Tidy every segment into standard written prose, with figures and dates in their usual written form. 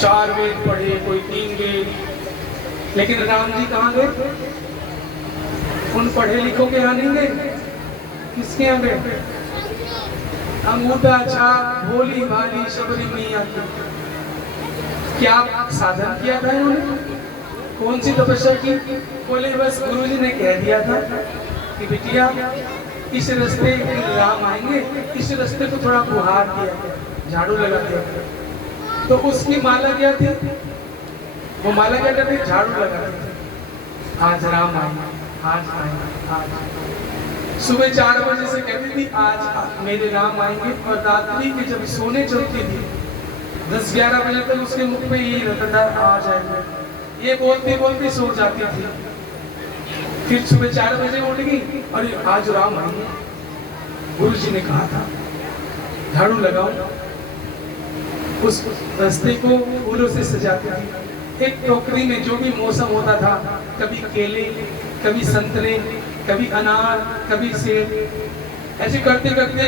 4 वेद पढ़े, कोई 3 वेद, लेकिन राम जी कहाँ गए? उन पढ़े लिखों के यहाँ नहीं गए, किसके यहाँ गए? अंगूठा छाप भोली भाली शबरी मैया की। क्या साधन किया था उन्होंने? कौन सी तपस्या की? बोले बस गुरुजी ने कह दिया था कि बिटिया इस रास्ते राम आएंगे, इस रास्ते को थोड़ा बुहार दिया, झाड़ू लगा दिया। तो उसकी माला क्या थी? वो माला क्या करती? झाड़ू लगाती थी। आज राम आएंगे, आज आएंगे, आज। सुबह 4 बजे से कहती थी आज मेरे राम आएंगे, और रात्रि के जब सोने चलती थी 10-11 बजे तक उसके मुख पे यही रहता था आज आएंगे। ये बोलती बोलती सो जाती थी। फिर सुबह 4 बजे उठ गई और आज राम आएंगे, गुरु जी ने कहा था झाड़ू लगाओ। उस रास्ते को फूलों से सजाती थी। एक टोकरी में जो भी मौसम होता था, कभी केले, कभी संतरे, कभी अनार, कभी सेब, ऐसे करते करते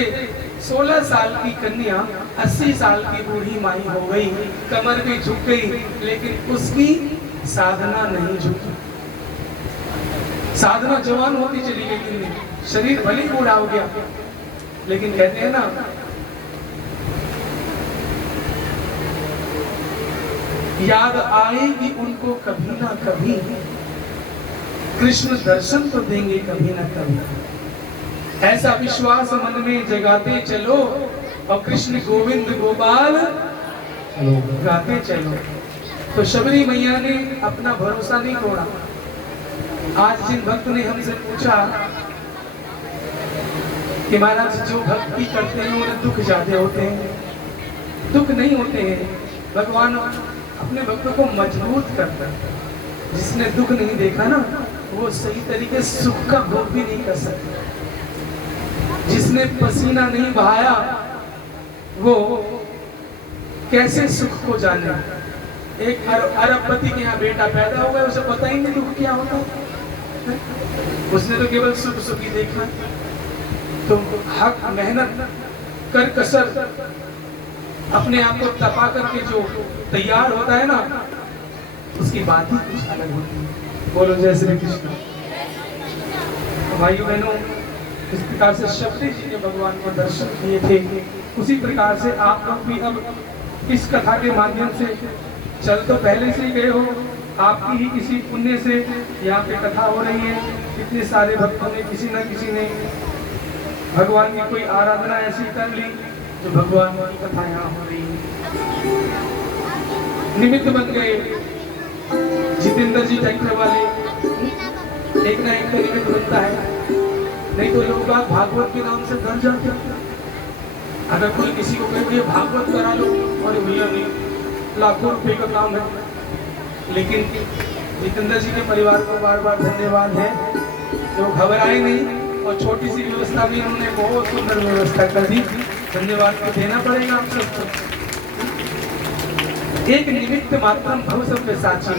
16 साल की कन्या 80 साल की बूढ़ी माई हो गई। कमर भी झुक गई, लेकिन उसकी साधना नहीं झुकी। साधना जवान होती चली गई, शरीर भले बूढ़ा हो गया, लेकिन कहते हैं ना याद आएगी उनको कभी ना कभी, कृष्ण दर्शन तो देंगे कभी ना कभी। ऐसा विश्वास मन में जगाते चलो और कृष्ण गोविंद गोपाल गाते चलो। तो शबरी मैया ने अपना भरोसा नहीं तोड़ा। आज जिन भक्त ने हमसे पूछा कि महाराज जो भक्ति करते हैं उन्हें दुख ज्यादा होते हैं, दुख नहीं होते हैं। भगवान अपने भक्तों को मजबूत करता है। जिसने दुख नहीं देखा ना, वो सही तरीके से सुख का भोग भी नहीं कर सकता। जिसने पसीना नहीं बहाया, वो कैसे सुख को जाने। एक अरबपति के यहाँ बेटा पैदा हो गया, उसे पता ही नहीं दुख क्या होता है। उसने तो केवल सुख सुखी देखा। तो हक मेहनत कर कसर अपने आप को तपा करके जो तैयार होता है ना, उसकी बात ही कुछ अलग होती है। बोलो जय श्री कृष्ण। भाइयों बहनों, इस प्रकार से शबरी जी ने भगवान को दर्शन किए थे, उसी प्रकार से आप लोग भी अब इस कथा के माध्यम से चल तो पहले से ही गए हो, आपकी ही किसी पुण्य से यहाँ पे कथा हो रही है। इतने सारे भक्तों ने किसी न किसी ने भगवान की कोई आराधना ऐसी कर ली जो भगवान की कथा यहाँ हो रही है। निमित्त बन गए जितेंद्र जी ट्रैक्टर वाले, एक ना एक निमित्त बनता है, नहीं तो लोग बात भागवत के नाम से डर जाते हैं। अगर कोई किसी को कहे ये भागवत करा लो, और भैया नहीं, लाखों रुपए का काम है। लेकिन जितेंद्र जी के परिवार को बार बार धन्यवाद है, जो घबराए नहीं, और छोटी सी व्यवस्था भी उन्होंने बहुत सुंदर व्यवस्था कर दी। धन्यवाद तो देना पड़ेगा आप सबको। एक निमित्त मात्र भव सब में साक्षी,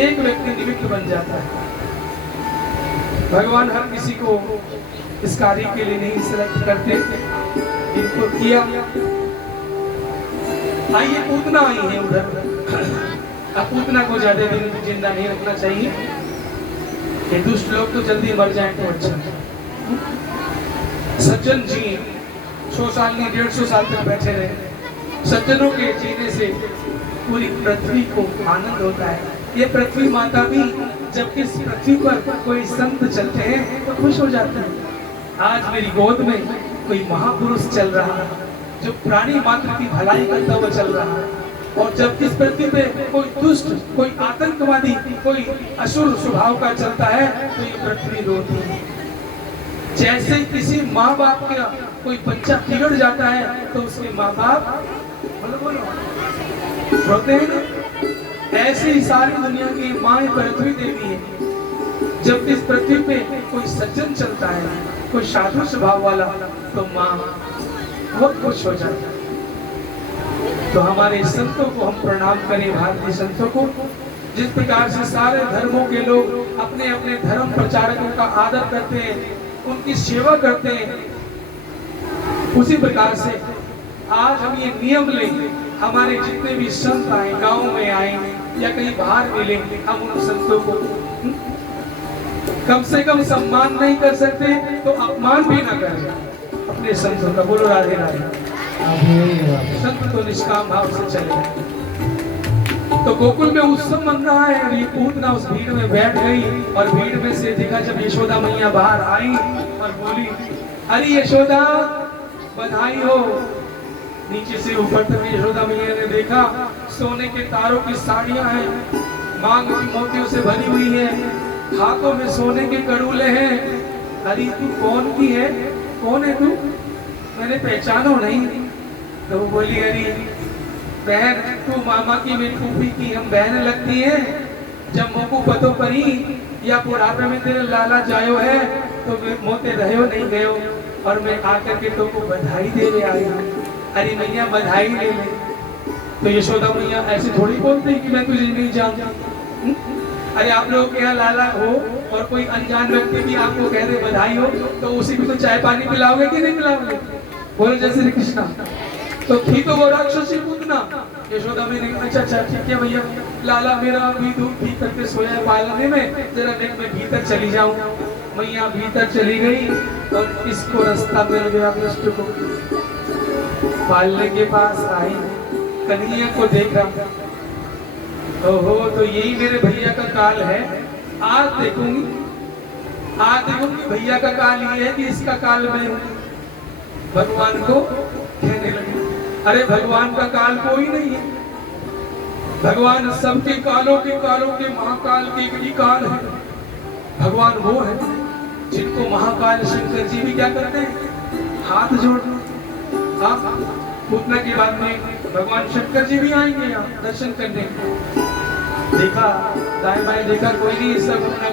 एक व्यक्ति निमित्त बन जाता है। भगवान हर किसी को इस कार्य के लिए नहीं सिलेक्ट करते, इनको किया। आइए पूतना आई है उधर। अब पूतना को ज्यादा दिन जिंदा नहीं रखना चाहिए, ये दुष्ट लोग तो जल्दी मर जाए तो अच्छा। सज्जन जी 100 साल नहीं 150 साल तक बैठे रहे। सज्जनों के जीने से पूरी पृथ्वी को आनंद होता है। ये पृथ्वी माता भी जब इस पृथ्वी पर कोई संत चलते हैं तो खुश हो जाते हैं। आज मेरी गोद में कोई महापुरुष चल रहा है, जो प्राणी मात्र की भलाई करता हुआ चल रहा है। और जब इस पृथ्वी पे कोई दुष्ट, कोई आतंकवादी, कोई असुर स्वभाव का चलता है तो ये पृथ्वी रोती है। जैसे किसी माँ बाप का कोई बच्चा बिगड़ जाता है तो उसके माँ बाप रोते हैं ना, ऐसे ही सारी दुनिया की माँ पृथ्वी देवी है। जब इस पृथ्वी पे कोई सज्जन चलता है, कोई साधु स्वभाव वाला, तो माँ बहुत खुश हो जाता है। तो हमारे संतों को हम प्रणाम करें, भारतीय संतों को। जिस प्रकार से सारे धर्मों के लोग अपने अपने धर्म प्रचारकों का आदर करते हैं, उनकी सेवा करते हैं, उसी प्रकार से आज हम ये नियम लें हमारे जितने भी संत आए, गांव में आए या कहीं बाहर मिले, हम उन संतों को कम से कम सम्मान नहीं कर सकते तो अपमान भी ना करें अपने संतों का। बोलो राधे राधे। संत तो निष्काम भाव से चले। तो गोकुल में उत्सव मन रहा है, और ये पूतना उस भीड़ में बैठ गई, और भीड़ में से देखा जब यशोदा मैया बाहर आई और बोली, अरे यशोदा बधाई हो। नीचे से ऊपर तक यशोदा मैया ने देखा, सोने के तारों की साड़ियां हैं, मांग भी मोतियों से भरी हुई है, हाथों में सोने के कड़ूले हैं। अरे तू कौन की है, कौन है तू, मैंने पहचानो नहीं। तो वो बोली, अरे बहन तू मामा की, मेरी फूफी की हम बहन लगती है। जब मोको पतो परी या बुढ़ापे में तेरे लाला जायो है तो मोते रहो नहीं गयो, और मैं आकर के तुमको बधाई देने आई हूँ। अरे मैया बधाई ले ले। तो यशोदा मैया ऐसे थोड़ी बोलती कि मैं तुझे नहीं जानती। अरे आप लोग के यहाँ लाला हो और कोई अनजान व्यक्ति भी आपको कह दे बधाई हो, तो उसी को तो चाय पानी पिलाओगे कि नहीं पिलाओगे? बोलो जय श्री कृष्णा। तो थी तो वो राक्षसी पूतना। यशोदा मैंने अच्छा अच्छा ठीक है भैया, लाला मेरा अभी दूध पी करके सोया है पालने में, जरा देख मैं भीतर चली जाऊं। मैया भीतर चली गई और इसको रास्ता मिल गया कृष्ण को। पालने के पास आई, कन्हैया को देखा, ओहो तो यही मेरे भैया का काल है। आज देखूंगी भैया का काल ये है कि इसका काल मैं हूं। भगवान को कहने लगी, अरे भगवान का काल कोई नहीं है, भगवान सबके कालों के महाकाल के काल है। भगवान वो है जिनको महाकाल शंकर जी भी क्या करते हैं, हाथ जोड़। पूतना की बात में भगवान शंकर जी भी आएंगे यहाँ दर्शन करने। देखा दाएं बाएं देखा कोई नहीं, सब अपना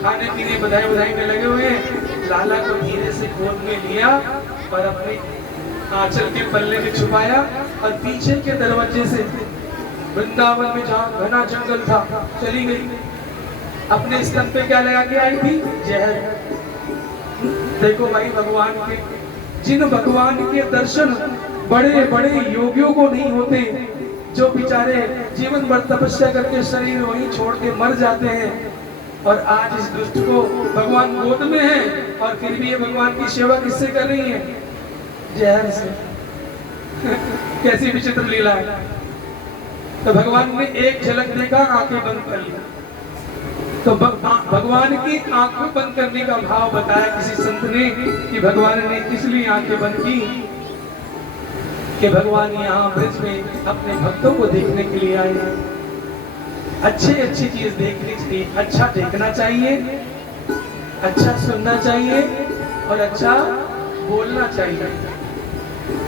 खाने पीने बधाई में लगे हुए हैं। लाला को धीरे से गोद में लिया और अपने आंचल के पल्ले में छुपाया, और पीछे के दरवाजे से वृंदावन में जहाँ घना जंगल था चली गई। अपने स्तन पे क्या लगा के आई थी, जहर। देखो भाई भगवान के, जिन भगवान के दर्शन बड़े बड़े योगियों को नहीं होते, जो बेचारे जीवन भर तपस्या करके शरीर वहीं छोड़ के मर जाते हैं, और आज इस दुष्ट को भगवान गोद में है और फिर भी ये भगवान की सेवा किससे कर रही है, जहर से। कैसी विचित्र लीला है। तो भगवान ने एक झलक देखा, आंखें बंद कर ली। तो भगवान की आंखें बंद करने का भाव बताया किसी संत ने कि भगवान ने इसलिए आंखें बंद की कि भगवान यहाँ ब्रज में अपने भक्तों को देखने के लिए आए। अच्छी चीज देखनी चाहिए, अच्छा देखना चाहिए, अच्छा सुनना चाहिए और अच्छा बोलना चाहिए।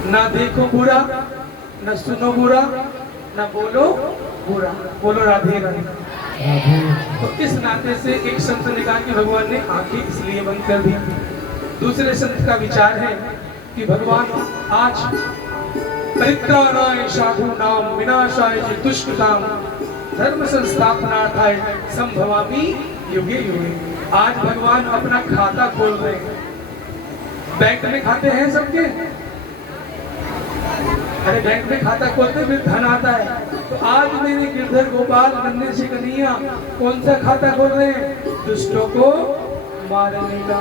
ना देखो बुरा, ना सुनो बुरा, ना बोलो बुरा। बोलो राधे राधे। तो इस नाते से एक संत ने कहा कि भगवान ने आंखें इसलिए बंद कर दी। दूसरे संत का विचार है कि भगवान आज परित्राणाय साधूनां विनाशाय च दुष्कृतां धर्म संस्थापनार्थाय संभवामि युगे युगे। आज भगवान अपना खाता खोल रहे हैं। बैंक में खाते हैं सबके, अरे बैंक में खाता खोलते फिर धन आता है। तो आज मेरे गिरधर गोपाल नन्हे से कन्हैया कौन सा खाता खोल रहे हैं, दुष्टों को मारने का।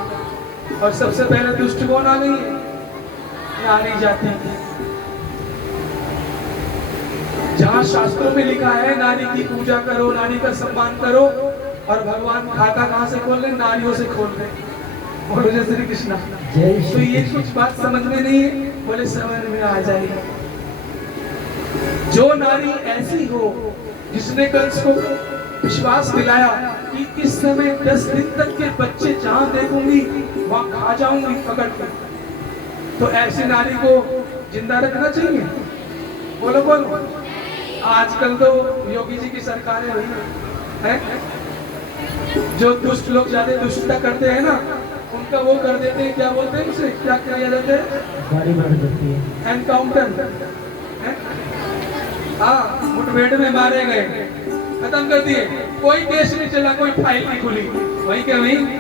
और सबसे पहले दुष्ट कौन आ गई है, नारी जाति। जहाँ शास्त्रों में लिखा है नारी की पूजा करो, नारी का सम्मान करो, और भगवान खाता कहाँ से खोल रहे, नारियों से खोल रहे। बोलो जय श्री कृष्णा। तो ये कुछ बात समझ में नहीं है, बोले समझ में आ जाएगा। जो नारी ऐसी हो जिसने कंस को विश्वास दिलाया कि इस समय 10 दिन तक के बच्चे जहां देखूंगी वहां खा जाऊंगी पकड़ कर, तो ऐसी नारी को जिंदा रखना चाहिए। बोलो बोलो। आजकल तो योगी जी की सरकारें हुई है, जो दुष्ट लोग ज्यादा दुष्टता करते हैं ना, उनका वो कर देते हैं, क्या बोलते हैं उसे, क्या किया जाता है, गाड़ी मार देती है, एनकाउंटर। हाँ, मुठभेड़ में मारे गए, खत्म कर दिए, कोई केस नहीं चला, कोई फाइल नहीं खुली, वही क्या वही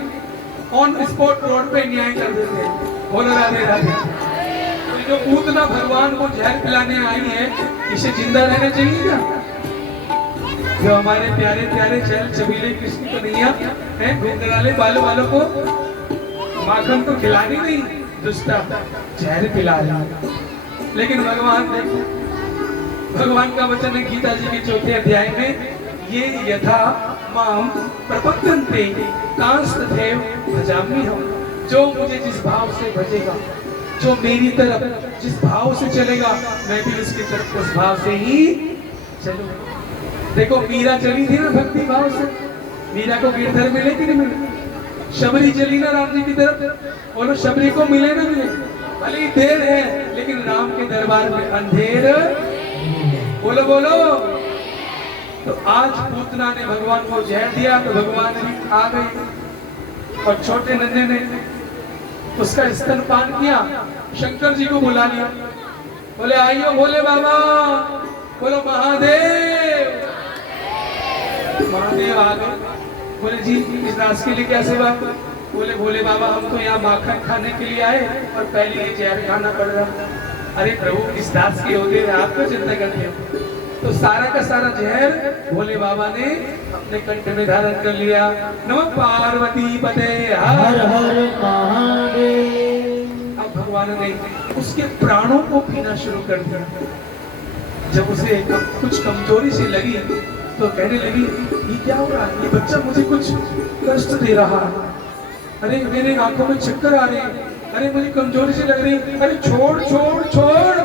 ऑन स्पॉट रोड पे न्याय कर देते हैं। बोलो राधे राधे। तो जो पूतना भगवान को जहर पिलाने आई है, इसे जिंदा रहना चाहिए क्या? जो हमारे प्यारे प्यारे चल चबीले कृष्ण कन्हैया हैं, घूमने वाले बालों वालों को माखन तो खिलानी नहीं, दुष्टा जहर पिला रहा। लेकिन भगवान का वचन है गीता जी के 4थे अध्याय में, ये यथा माम प्रपद्यन्ते तांस्तथैव भजामि हम। जो मुझे जिस भाव से भजेगा, जो मेरी तरफ जिस भाव से चलेगा, मैं भी उसकी तरफ उस भाव से ही चलूंगा। देखो मीरा चली थी ना भक्ति भाव से, मीरा को गिरधर मिले कि नहीं मिले? शबरी चली ना राम जी की तरफ, बोलो शबरी को मिले ना मिले? भले देर है लेकिन राम के दरबार में अंधेर, बोलो बोलो। तो आज पूतना ने भगवान को जहर दिया तो भगवान भी आ गए और छोटे नन्हे ने उसका स्तनपान किया। शंकर जी को बुला लिया, बोले आइयो भोले बाबा, बोलो महादेव। महादेव आ गए, बोले जी इस दास के लिए क्या सेवा? बोले भोले बाबा हम तो यहाँ माखन खाने के लिए आए और पहले ये जहर खाना पड़ रहा। अरे प्रभु इस दास के होते हुए आपको चिंता करते हो। तो सारा का सारा जहर भोले बाबा ने अपने कंठ में धारण कर लिया। नमः पार्वती पते हर हर महादेव। अब भगवान ने उसके प्राणों को पीना शुरू कर दिया। जब उसे कुछ कमजोरी से लगी तो कहने लगी ये क्या हो रहा है, ये बच्चा मुझे कुछ कष्ट दे रहा है, अरे मेरे आंखों में चक्कर आ रहे हैं, अरे मुझे कमजोरी से लग रही है, अरे छोड़ छोड़ छोड़।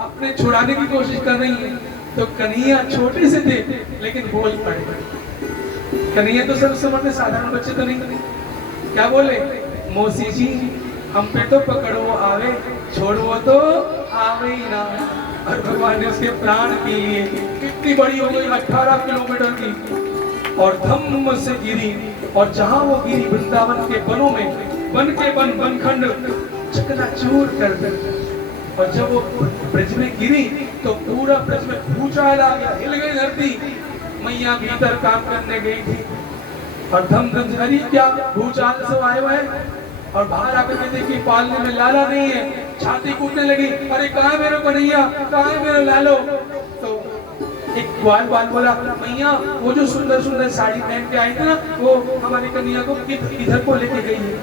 अपने छुड़ाने की कोशिश कर रही है तो कन्हैया छोटे से थे लेकिन बोल पड़े। कन्हैया तो सब समझते, साधारण बच्चे तो नहीं। क्या बोले? मौसी जी हम पे तो पकड़ो आवे, छोड़ो तो आवे ही ना। और भगवान ने उसके प्राण के लिए कितनी बड़ी हो गई, 18 किलोमीटर की, और धम्म से गिरी। और जहां वो गिरी वृंदावन के वनों में, वन के वन वनखंड चकनाचूर कर दे। और जब वो ब्रज में गिरी तो पूरा ब्रज में भूचाल आ गया, हिल गई धरती। मैया भीतर काम करने गई थी और धम धम, अरे क्या भूचाल से आए हुए हैं। और बाहर आकर के देखी पालने में लाला नहीं है, छाती कूटने लगी, अरे कहाँ है मेरे कन्हैया, कहाँ है मेरे लालो। तो एक ग्वाल बोला मैया वो जो सुंदर सुंदर साड़ी पहन के आई थी ना, वो हमारी कन्हैया को इधर को लेके गई है।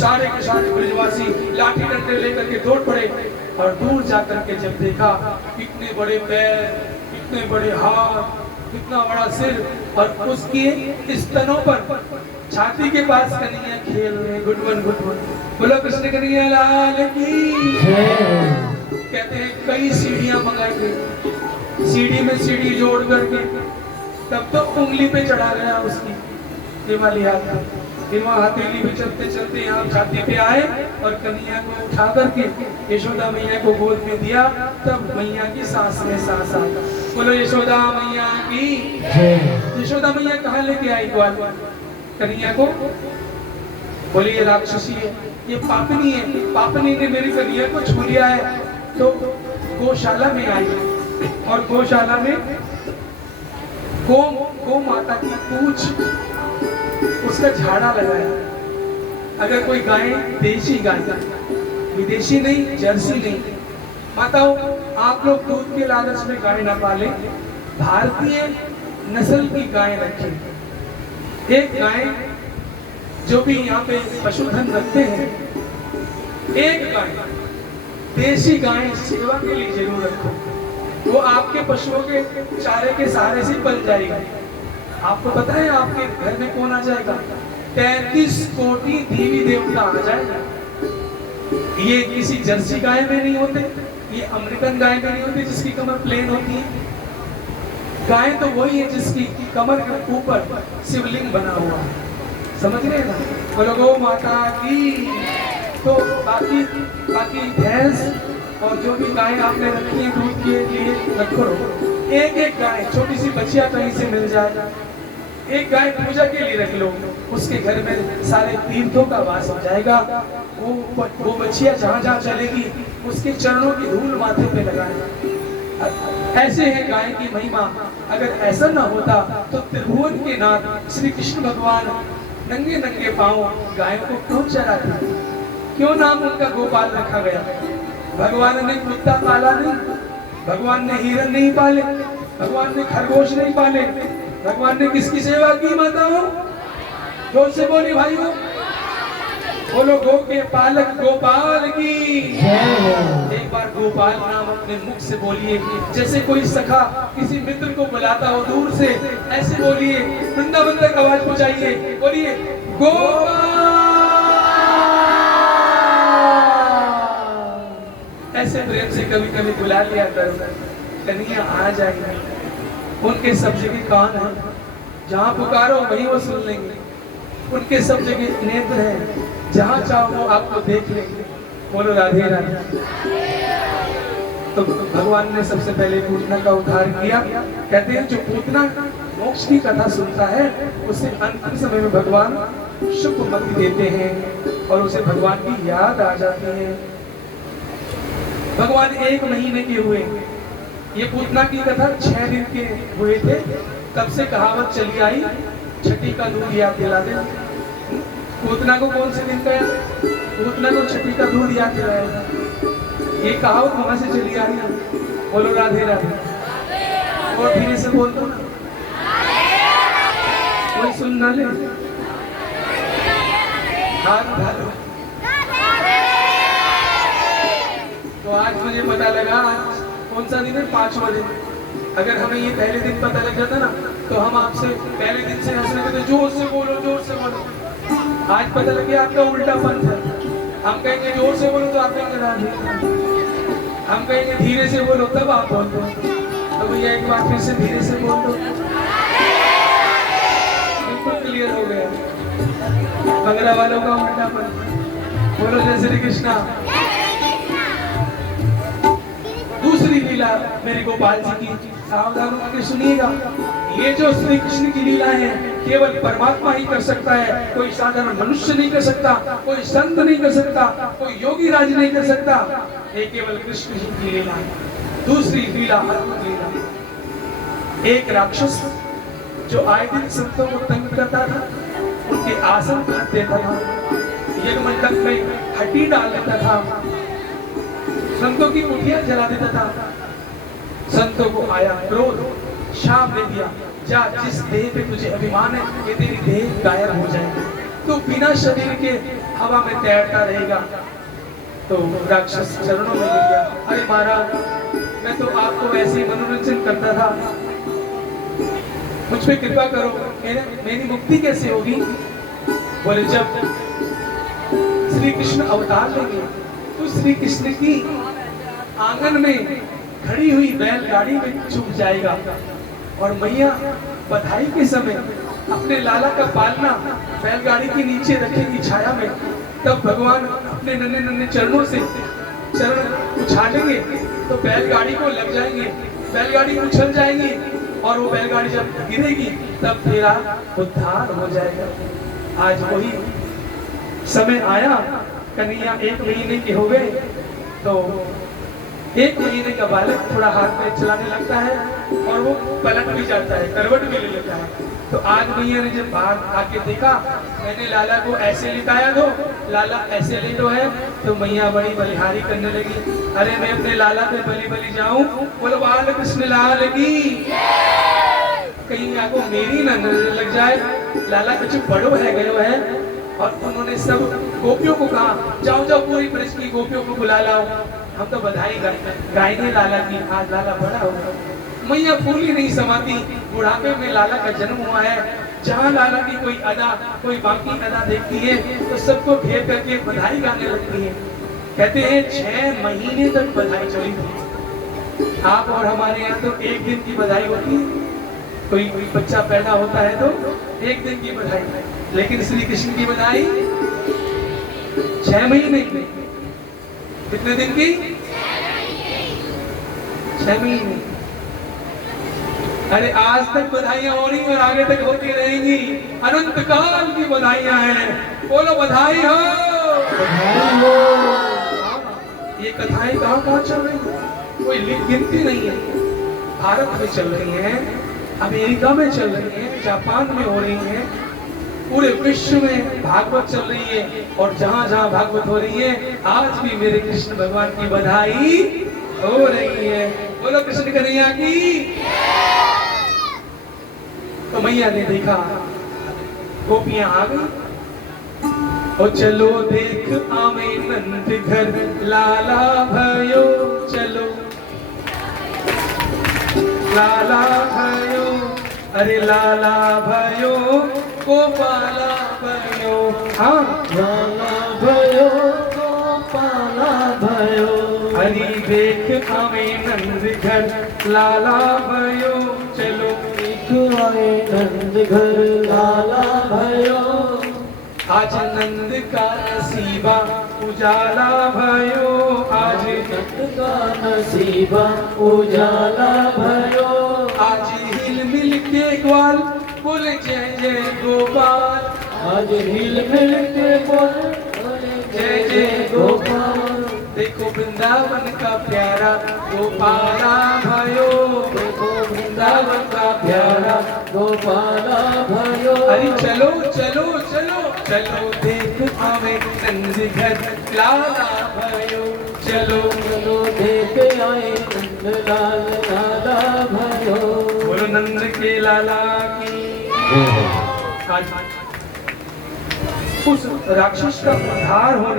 सारे के सारे ब्रजवासी लाठी डंडे लेकर के दौड़ पड़े और दूर जाकर के जब देखा इतने बड़े पैर, इतने बड़े हाथ, इतना बड़ा सिर, और उसके स्तनों पर छाती के पास कन्हैया खेल रहे, गुटवन गुटवन। बोलो कृष्ण कन्हैया लाल की। कहते हैं कई सीढ़ियां मंगाई गई, सीढ़ी में सीढ़ी जोड़ करके तब तो उंगली पे चढ़ा गया उसकी हिमालय हाथ। फिर वहाँ हथेली पे चलते चलते यहाँ छाती पे आए और कन्हैया को उठा करके यशोदा मैया को गोद में दिया। तब मैया की सांस में सांस आया। बोलो यशोदा मैया की। यशोदा मैया कहाँ लेके आई ग्वाल कन्हैया को? बोली ये राक्षसी है, ये पापनी है, पापनी ने मेरी कन्हैया को छू लिया है। तो गौशाला में आई और गौशाला में गौ माता की पूंछ, उसका झाड़ा लगाया। अगर कोई गाय देशी गाय, विदेशी नहीं, जर्सी नहीं, माताओं आप लोग दूध के लालच में गाय ना पाले, भारतीय नस्ल की गाय रखें। एक गाय जो भी यहाँ पे पशुधन रखते हैं, एक गाय देशी गाय सेवा के लिए जरूर रखो। वो आपके पशुओं के चारे के सहारे से पल जाएगा। आपको पता है आपके घर में कौन आ जाएगा? 33 कोटि देवी देवता आ जाएगा। ये किसी जर्सी गाय में नहीं होते, ये अमेरिकन गाय में नहीं होती जिसकी कमर प्लेन होती है। गाय तो वही है जिसकी कमर के ऊपर शिवलिंग बना हुआ है। समझ रहे हैं ना? बोलो गौ माता की। तो बाकी भैंस और जो भी गाय आपने रखी है दूध के लिए रखो। एक एक गाय, छोटी सी बच्चिया कहीं से मिल जाए, एक गाय पूजा के लिए रख लो, उसके घर में सारे तीर्थों का वास हो जाएगा। वो बच्चिया जहाँ जहाँ चलेगी उसके चरणों की धूल माथे पे लगाएगा। ऐसे है गाय की महिमा। अगर ऐसा ना होता तो त्रिभुवन के नाथ श्री कृष्ण भगवान नंगे नंगे पांव गायों को क्यों चराते? क्यों नाम उनका गोपाल रखा गया? भगवान ने कुत्ता पाला नहीं, भगवान ने हिरण नहीं पाले, भगवान ने खरगोश नहीं पाले, भगवान ने किसकी सेवा की माताओं? जोर से बोली भाइयों, बोलो गो के पालक गोपाल की। एक बार गोपाल नाम अपने मुख से बोलिए, जैसे कोई सखा किसी मित्र को बुलाता हो दूर से, ऐसे बोलिए, वृंदावन तक आवाज पहुंचाइए, बोलिए गोपाल। ऐसे प्रेम से कभी कभी बुला लिया करो, कन्हैया आ जाएंगे। उनके सब जगह कान है, जहाँ पुकारो वहीं वो सुन लेंगे। उनके सब जगह नेत्र है, जहाँ चाहो वो आपको देख लेंगे। बोलो राधे राधे। तो भगवान ने सबसे पहले पूतना का उद्धार किया। कहते हैं जो पूतना मोक्ष की कथा सुनता है उसे अंतिम समय में भगवान शुभ मति देते हैं और उसे भगवान की याद आ जाती है। भगवान 1 महीने के हुए, ये पूतना की कथा 6 दिन के हुए थे, तब से कहावत चली आई, छठी का दूध याद दिला दे। पूतना को कौन से दिन का याद? पूतना को छठी का दूध याद दिलाया, ये कहावत वहां से चली आ रही है। बोलो राधे राधे। और धीरे से बोल दो ना, कोई सुन ना ले। हाथ उठा लो। तो आज मुझे पता लगा आज कौन सा दिन है, 5वां दिन। अगर हमें ये पहले दिन पता लग जाता ना तो हम आपसे पहले दिन से हंसने लगते, जोर से बोलो जोर से बोलो। आज पता लग गया आपका उल्टा पंथ है। हम कहेंगे जोर से बोलो तो आप कहेंगे राधे, हम कहेंगे धीरे से बोलो तब आप बोल दो। तो भैया एक बार फिर से धीरे से बोल दो, बिल्कुल क्लियर हो गया। बंगला वालों का उल्टा पंथ। बोलो जय श्री कृष्णा। दूसरी लीला मेरे गोपाल जी की, सावधान होकर सुनिएगा। ये जो श्री कृष्ण की लीला है केवल परमात्मा ही कर सकता है, कोई साधारण मनुष्य नहीं कर सकता, कोई संत नहीं कर सकता, कोई योगी राज नहीं कर सकता। ये केवल कृष्ण जी की लीला है। दूसरी लीला अद्भुत लीला। एक राक्षस जो आए दिन संतों को तंग करता था, उनके आसन पर देता था, यज्ञ मंडप में हड्डी डाल देता था, संतों की कुटिया जला देता था। संतों को आया क्रोध, शाप दे दिया, जा जिस देह पे तुझे अभिमान है ये तेरी देह गायब हो जाएगी, तो बिना शरीर के हवा में तैरता रहेगा। तो राक्षस चरणों में गिर गया, अरे महाराज मैं तो आपको ऐसे ही मनोरंजन करता था, मुझ पे कृपा करो, मेरी मुक्ति कैसे होगी? बोले जब श्री कृष्ण अवतार लेंगे तो श्री कृष्ण की आंगन में खड़ी हुई बैलगाड़ी में छुप जाएगा और मैया बधाई के समय अपने लाला का पालना बैलगाड़ी के नीचे रखेगी छाया में। तब भगवान अपने नन्हे नन्हे चरणों से चरण उछालेंगे तो बैलगाड़ी को लग जाएंगे, बैलगाड़ी उछल जाएगी और वो बैलगाड़ी जब गिरेगी तब तेरा उद्धार हो जाएगा। आज वही समय आया, कन्हैया 1 महीने के हो गए तो 1 महीने का बालक थोड़ा हाथ में चलाने लगता है और वो पलट भी जाता है, करवट भी ले लेता है। तो आज मैया ने जब बाहर आके देखा, मैंने लाला को ऐसे लिटाया दो, लाला ऐसे लेटो है, तो मैया बड़ी बलिहारी करने लगी, अरे मैं अपने लाला पे बलि बलि जाऊं, बोलो बाल कृष्ण लाल की। कहीं आपको मेरी ना नजर लग जाए, लाला कुछ बड़ो है गयो है। और उन्होंने सब गोपियों को कहा, जाओ जाओ पूरी ब्रज की गोपियों को बुला लाओ, हम तो बधाई गाएंगे लाला की, आज लाला बड़ा होगा। मैया फूली नहीं समाती, बुढ़ापे में लाला का जन्म हुआ है। जहाँ लाला की कोई अदा, कोई बाकी अदा देखती है तो सबको घेर करके बधाई गाने लगती है। कहते हैं 6 महीने तक बधाई चली थी। आप और हमारे यहाँ तो 1 दिन की बधाई होती है, कोई बच्चा पैदा होता है तो 1 दिन की बधाई, लेकिन श्री कृष्ण की बधाई 6 महीने की। कितने दिन की? 6 महीने। अरे आज तक बधाइयां हो रही और आगे तक होती रहेंगी, अनंत काल की बधाइयां हैं। बोलो बधाई हो, बधाई हो। ये कथाएं कहाँ चल रही है, कोई गिनती नहीं है। भारत में चल रही है, अमेरिका में चल रही है, जापान में हो रही है, पूरे विश्व में भागवत चल रही है। और जहाँ जहाँ भागवत हो रही है आज भी मेरे कृष्ण भगवान की बधाई हो रही है। बोलो कृष्ण कन्हैया की। तो मैया ने देखा गोपियां आ गई, ओ चलो देख आवे नंद घर लाला भयो, चलो लाला भयो, अरे लाला भयो गोपाला भयो, हाँ लाला भयो गोपाला भयो, हरि देख आवे नंद घर लाला भयो, चलो आए नंद घर लाला भयो, आज नंद का नसीबा उजाला भयो, आज नंद का नसीबा उजाला भयो, आज हिल मिल के ग्वाल बोले जय जय गोपाल, आज हिल मिल के बोले जय जय गोपाल, देखो वृंदावन का प्यारा गोपाला भयो, देखो वृंदावन का प्यारा गोपाला भयो, अरे चलो चलो चलो चलो देख आवे नंद घर लाला भयो, चलो चलो देख आए नंद लाल लाला भयो, बोलो नंद के लाला की। आज उस राक्षस का उद्धार होने